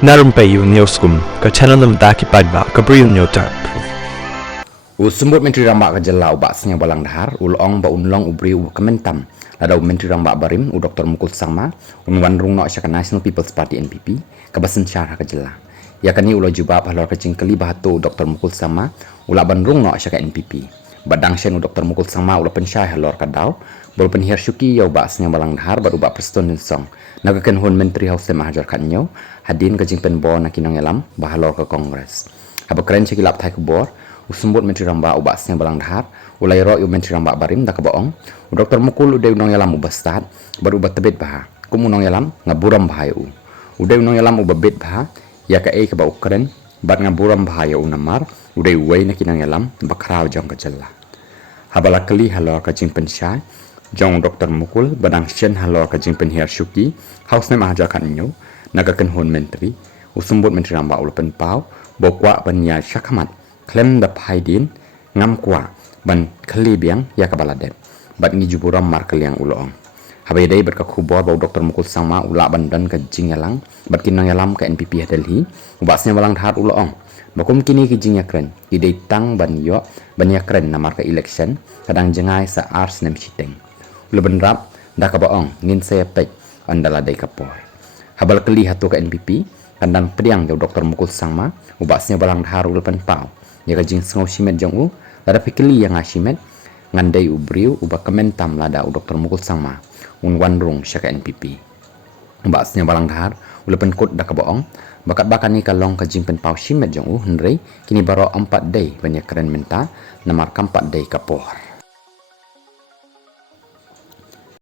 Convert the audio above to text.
Narum payu nioskum ka chananam daki padba ka briu nyotar. Usumbut Menteri Rambak Kejelau bak senyap balang dahar ulong ba unlong ubri u kementam ladau Menteri Rambak Barim u Dr. Mukul Sangma unwan rung no syaka National People's Party NPP kabasen syarah Kejela yakani ulo jubab halor kecing keli bahatu Dr. Mukul Sangma ula ban rung no syaka NPP badang syen u Dr. Mukul Sangma ula pensyai halor kadau bol penhir syuki yau bak senyap balang dahar baru bak preston song nagaken hun Menteri Hausem Mahajar Kanyo hadin kecing penbo nakinong yalam bahalor ke Kongres haba keren cekilap thai kubor usumbut Menteri Rambak ubak senyap balang dahar ulai ro Menteri Rambak Barim dak bohong Dr. Mukul udai unong yalam ubastad baru ubat tebet baha kumunong yalam ngaburam bahaya udai unong yalam ubabet baha ya ka ke ba ukren bat ngaburam bahaya namar udai uai nakinang yalam bakrau jong Kejela habala keli halor kajing pensyai jong Dr. Mukul badang syen halor kajing penhiar syuki hausne mahajar kanyo nagaken hun menteri usumbut Menteri Rambak ulapen pau bokwa banya syakamat klem da paidin ngam kwa ban kali biang ya kabaladet bat ngi juburam markel yang ulong habai dai berkakubor bau Dr. Mukul Sangma ula bandan ke jingyalang bat kinang yalam ke NPP Delhi ubasnya balang dahar ulong bakum kini ki jingya kren idai tang ban yo ban ya kren namar ke election kadang jengai sa ars nem siteng uleben rap da ka baong ngin saya pek andala dai kapor habal keli hatu ke NPP kandang pediang jauh Dr. Mukul Sangma ubasnya balang dahar ulapan pau ya kajing sengau simet jong u lada pikeli yang asimet ngandai ubriu ubak kementam lada u Dr. Mukul Sangma unwan rung syaka NPP ubasnya balang dahar ulapan kut dak bohong bakat bakani kalong kajing pen pau simet jong u henrei kini baro 4 day banyak keren menta namar 4 day kapor